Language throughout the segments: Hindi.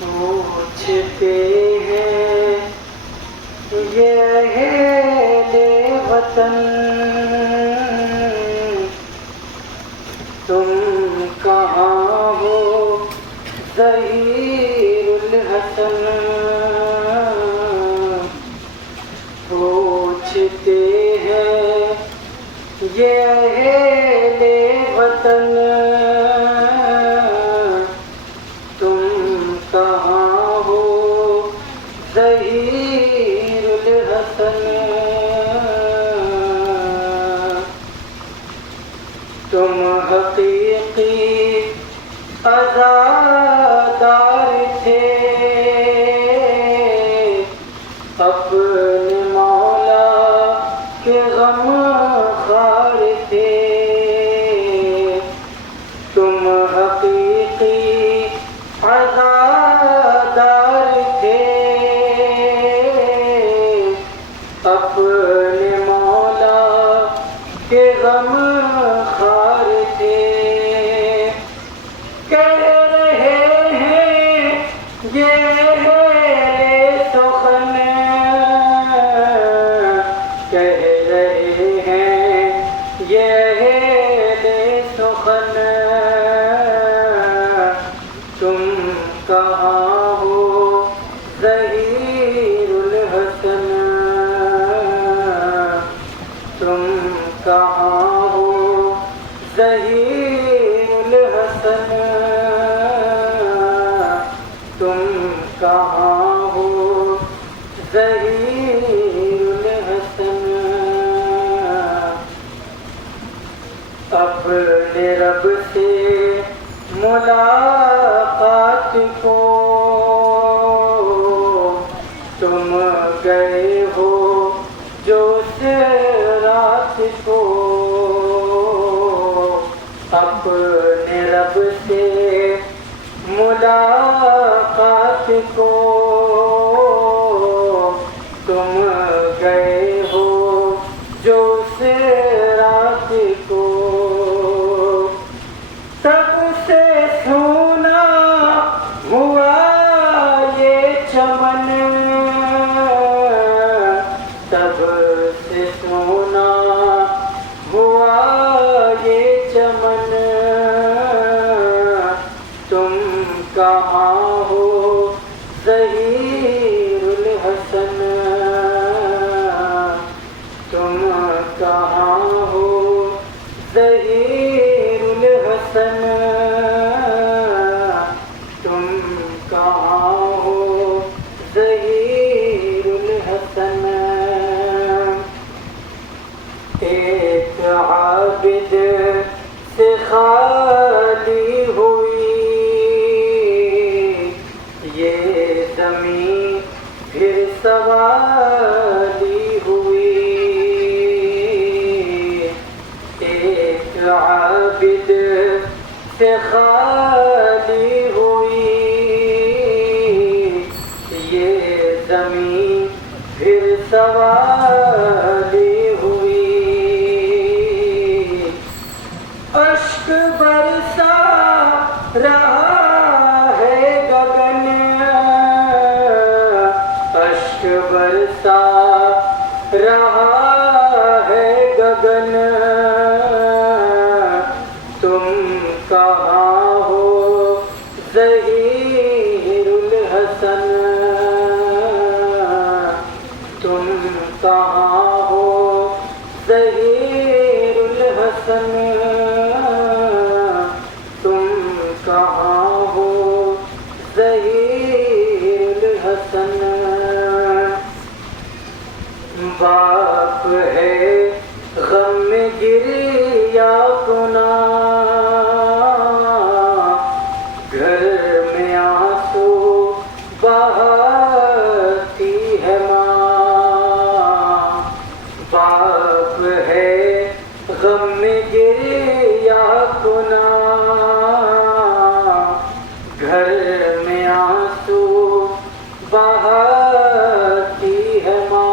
पूछते हैं ये अहले वतन, तुम कहाँ हो ज़हीरुल हसन। पूछते हैं ये अहले वतन, तुम कहाँ हो ज़हीरुल हसन। तुम हकीकी अज़ादार थे, अपने मौला के गम खार थे। तुम हकीकी अज़ादार थे, अपने मौला के गम खार थे। कह रहे हैं ये सुखन, कह रहे हैं ये सुखन, तुम कहाँ हो ज़हीरुल हसन। तुम कहाँ हो ज़हीरुल हसन, तुम कहाँ हो ज़हीरुल हसन। अपने रब से मुलाकात को तुम गए हो जो से रात को। अपने रब से मुलाकात को तुम गए हो जो से रात को। तब से सोना हुआ ये चमन, तब से सोना हुआ ये चमन, तुम कहाँ हो ज़हीरुल हसन। तुम कहाँ हो ज़हीरुल हसन, तुम कहाँ हो ज़हीरुल हसन। एक आबिद से खाली हुई ये ज़मीं, फिर सवाली हुई। एक आबिद से खाली हुई ये ज़मीं, फिर सवाली हुई। अश्क बरसा रहा है गगन, अश्क बरसा रहा है गगन, तुम कहाँ हो ज़हीरुल हसन। तुम कहाँ हो ज़हीरुल हसन, तुम कहाँ हो ज़हीरुल हसन। बाप है गम में गिरिया कुना, घर में आंसू बहाती है माँ। बाप है गम में गिरिया कुना, घर में आंसू बहाती है माँ।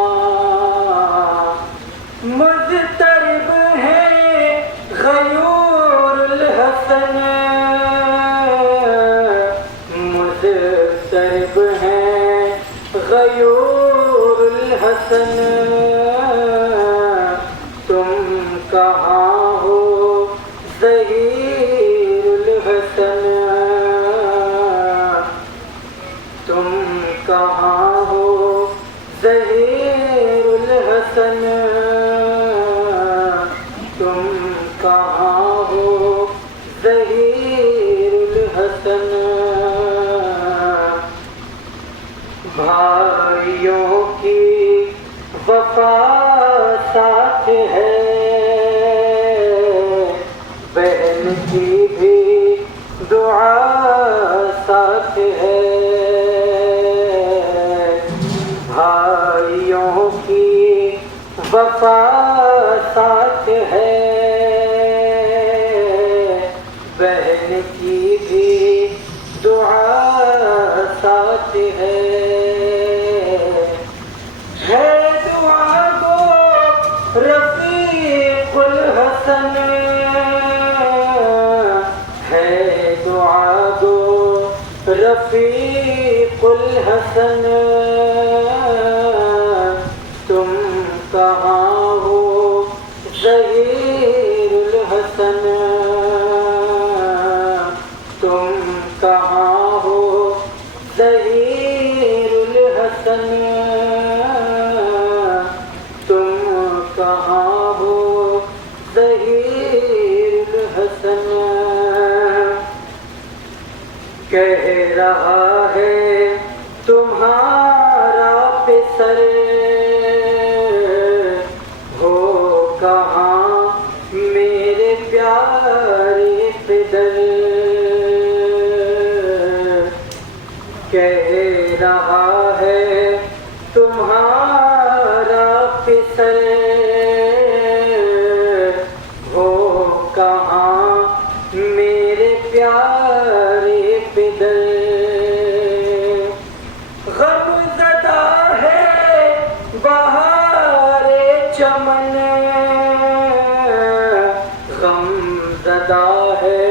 मुज़तरिब है गयूरुल हसन, मुज़तरिब गयूरुल हसन, तुम कहाँ हो ज़हीरुल हसन, तुम कहाँ हो ज़हीरुल हसन, तुम कहाँ हो ज़हीरुल हसन। भाइयों की वफा साथ है, बहन की भी दुआ साथ है, भाइयों की वफा साथ है, बहन की भी दुआ साथ है दुआ गो रफीकुल हसन, है दुआ गो रफीकुल हसन, तुम कहाँ हो ज़हीरुल हसन, तुम कहाँ हो ज़हीरुल हसन, तुम कहाँ हो ज़हीरुल हसन। कह रहा है तुम्हारा पिसर, हो कहाँ मेरे प्यारे पिदर, कह रहा है तुम्हारा पिसर, हो कहाँ मेरे प्यारे पिदर, गमज़दा है बहारे चमन, गमज़दा है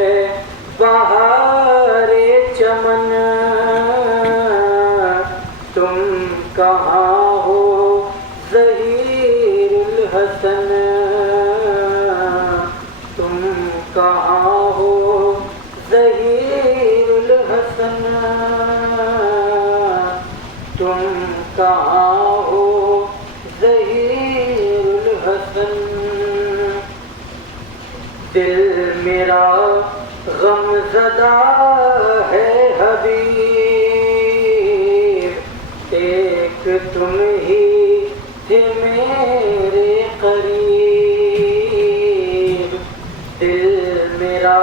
बहारे चमन, तुम कहाँ हो ज़हीरुल हसन, तुम कहाँ हो ज़हीरुल हसन, तुम कहाँ हो ज़हीरुल हसन। दिल मेरा गमज़दा है हबीब, एक तुम ही थे मेरे करीब, दिल मेरा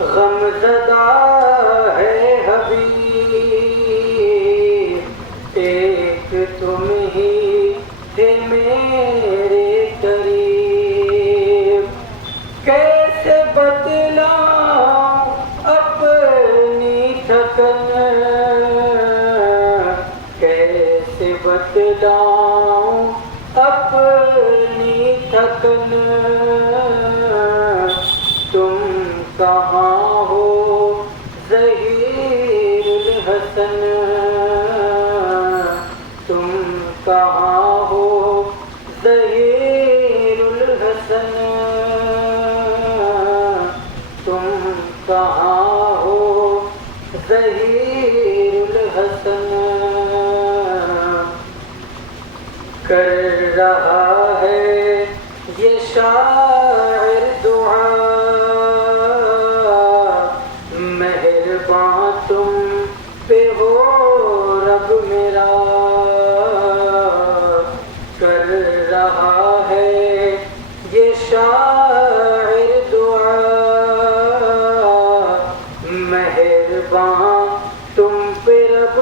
गमज़दा है हबीब, एक तुम ही थे मेरे करीब। कैसे बतलाऊं अपनी थकन, कैसे बतलाऊं अपनी थकन, तुम कहाँ हो ज़हीरुल हसन, तुम कहाँ हो ज़हीरुल हसन, तुम कहाँ हो ज़हीरुल हसन। कर रहा है ये शायर दुआ, मेहरबान तुम पे हो रब मेरा, कर रहा है ये शायर दुआ, मेहरबान तुम पे रब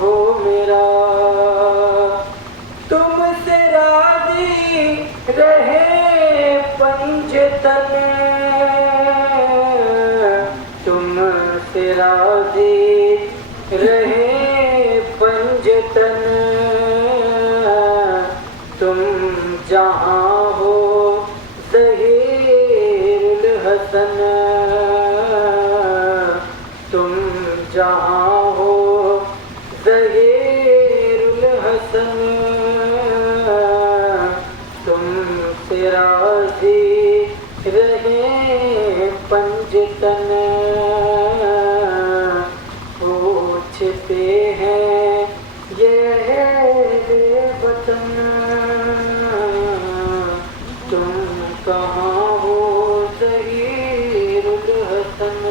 हो मेरा, तुमसे राज़ी रहे पंजतन, तुमसे राज़ी रहे पंजतन, तुम जहाँ हो ज़हीरुल हसन, तुम जहाँ हो ज़हीरुल राजी रहे पंजतन, पूछते हैं ये वतन, तुम कहाँ हो ज़हीरुल हसन।